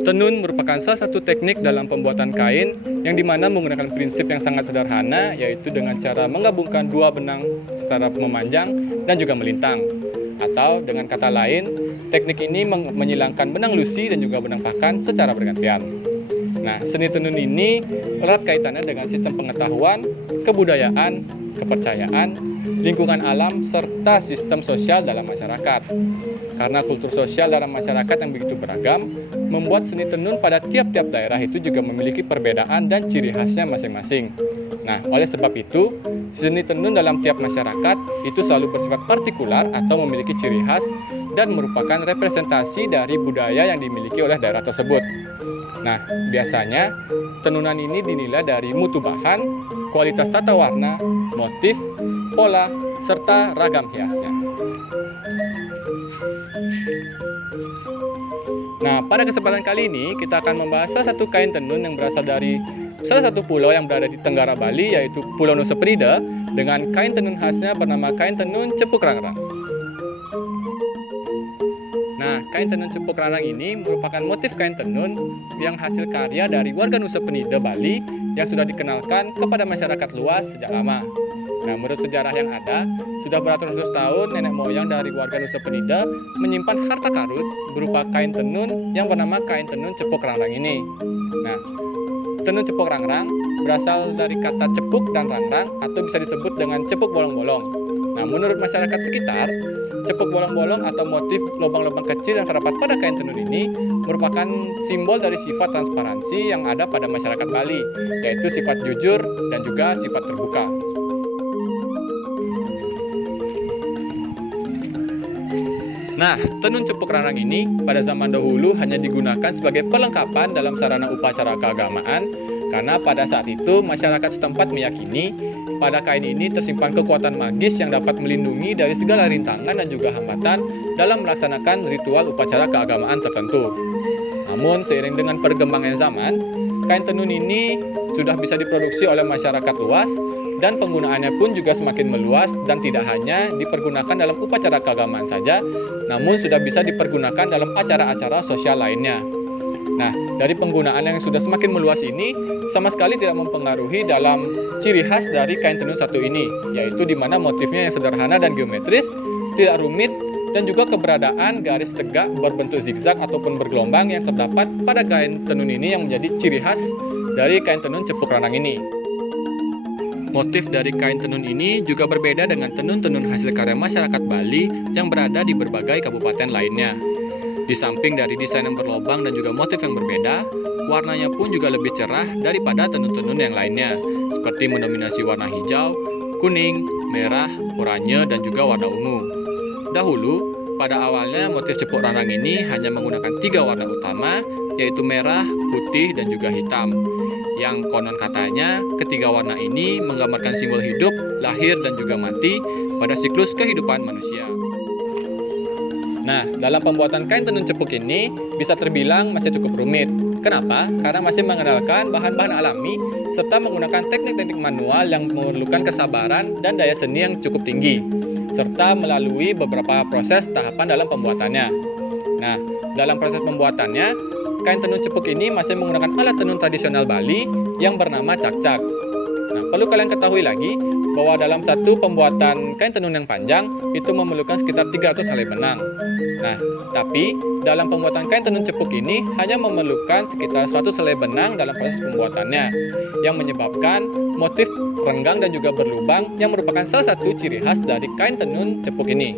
Tenun merupakan salah satu teknik dalam pembuatan kain yang dimana menggunakan prinsip yang sangat sederhana, yaitu dengan cara menggabungkan dua benang secara memanjang dan juga melintang. Atau dengan kata lain, teknik ini menyilangkan benang lusi dan juga benang pakan secara bergantian. Nah, seni tenun ini erat kaitannya dengan sistem pengetahuan, kebudayaan, kepercayaan, lingkungan alam, serta sistem sosial dalam masyarakat. Karena kultur sosial dalam masyarakat yang begitu beragam, membuat seni tenun pada tiap-tiap daerah itu juga memiliki perbedaan dan ciri khasnya masing-masing. Nah, oleh sebab itu, seni tenun dalam tiap masyarakat itu selalu bersifat partikular atau memiliki ciri khas dan merupakan representasi dari budaya yang dimiliki oleh daerah tersebut. Nah, biasanya tenunan ini dinilai dari mutu bahan, kualitas tata warna, motif, pola, serta ragam hiasnya. Nah, pada kesempatan kali ini kita akan membahas salah satu kain tenun yang berasal dari salah satu pulau yang berada di Tenggara Bali, yaitu Pulau Nusa Penida, dengan kain tenun khasnya bernama kain tenun Cepuk Rangrang. Nah, kain tenun Cepuk Rangrang ini merupakan motif kain tenun yang hasil karya dari warga Nusa Penida, Bali, yang sudah dikenalkan kepada masyarakat luas sejak lama. Nah, menurut sejarah yang ada, sudah beratus-ratus tahun nenek moyang dari warga Nusa Penida menyimpan harta karut berupa kain tenun yang bernama kain tenun Cepuk Rangrang ini. Nah, tenun Cepuk Rangrang berasal dari kata cepuk dan rangrang atau bisa disebut dengan cepuk bolong-bolong. Nah, menurut masyarakat sekitar, cepuk bolong-bolong atau motif lubang-lubang kecil yang terdapat pada kain tenun ini merupakan simbol dari sifat transparansi yang ada pada masyarakat Bali, yaitu sifat jujur dan juga sifat terbuka. Nah, tenun Cepuk Rangrang ini pada zaman dahulu hanya digunakan sebagai perlengkapan dalam sarana upacara keagamaan, karena pada saat itu masyarakat setempat meyakini pada kain ini tersimpan kekuatan magis yang dapat melindungi dari segala rintangan dan juga hambatan dalam melaksanakan ritual upacara keagamaan tertentu. Namun, seiring dengan perkembangan zaman, kain tenun ini sudah bisa diproduksi oleh masyarakat luas dan penggunaannya pun juga semakin meluas dan tidak hanya dipergunakan dalam upacara keagamaan saja, namun sudah bisa dipergunakan dalam acara-acara sosial lainnya. Nah, dari penggunaan yang sudah semakin meluas ini sama sekali tidak mempengaruhi dalam ciri khas dari kain tenun satu ini, yaitu di mana motifnya yang sederhana dan geometris, tidak rumit, dan juga keberadaan garis tegak berbentuk zigzag ataupun bergelombang yang terdapat pada kain tenun ini yang menjadi ciri khas dari kain tenun Cepuk Rangrang ini. Motif dari kain tenun ini juga berbeda dengan tenun-tenun hasil karya masyarakat Bali yang berada di berbagai kabupaten lainnya. Di samping dari desain yang berlobang dan juga motif yang berbeda, warnanya pun juga lebih cerah daripada tenun-tenun yang lainnya, seperti mendominasi warna hijau, kuning, merah, oranye, dan juga warna ungu. Dahulu, pada awalnya motif Cepuk Rangrang ini hanya menggunakan 3 warna utama, yaitu merah, putih, dan juga hitam. Yang konon katanya ketiga warna ini menggambarkan simbol hidup, lahir, dan juga mati pada siklus kehidupan manusia. Nah, dalam pembuatan kain tenun cepuk ini bisa terbilang masih cukup rumit. Kenapa? Karena masih mengandalkan bahan-bahan alami serta menggunakan teknik-teknik manual yang memerlukan kesabaran dan daya seni yang cukup tinggi, serta melalui beberapa proses tahapan dalam pembuatannya. Nah, dalam proses pembuatannya, kain tenun cepuk ini masih menggunakan alat tenun tradisional Bali yang bernama cak-cak. Nah, perlu kalian ketahui lagi bahwa dalam satu pembuatan kain tenun yang panjang itu memerlukan sekitar 300 helai benang. Nah, tapi dalam pembuatan kain tenun cepuk ini hanya memerlukan sekitar 100 helai benang dalam proses pembuatannya, yang menyebabkan motif renggang dan juga berlubang yang merupakan salah satu ciri khas dari kain tenun cepuk ini.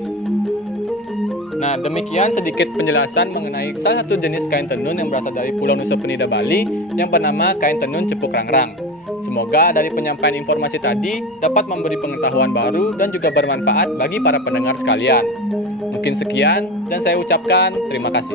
Nah, demikian sedikit penjelasan mengenai salah satu jenis kain tenun yang berasal dari Pulau Nusa Penida, Bali yang bernama kain tenun Cepuk Rangrang. Semoga dari penyampaian informasi tadi dapat memberi pengetahuan baru dan juga bermanfaat bagi para pendengar sekalian. Mungkin sekian dan saya ucapkan terima kasih.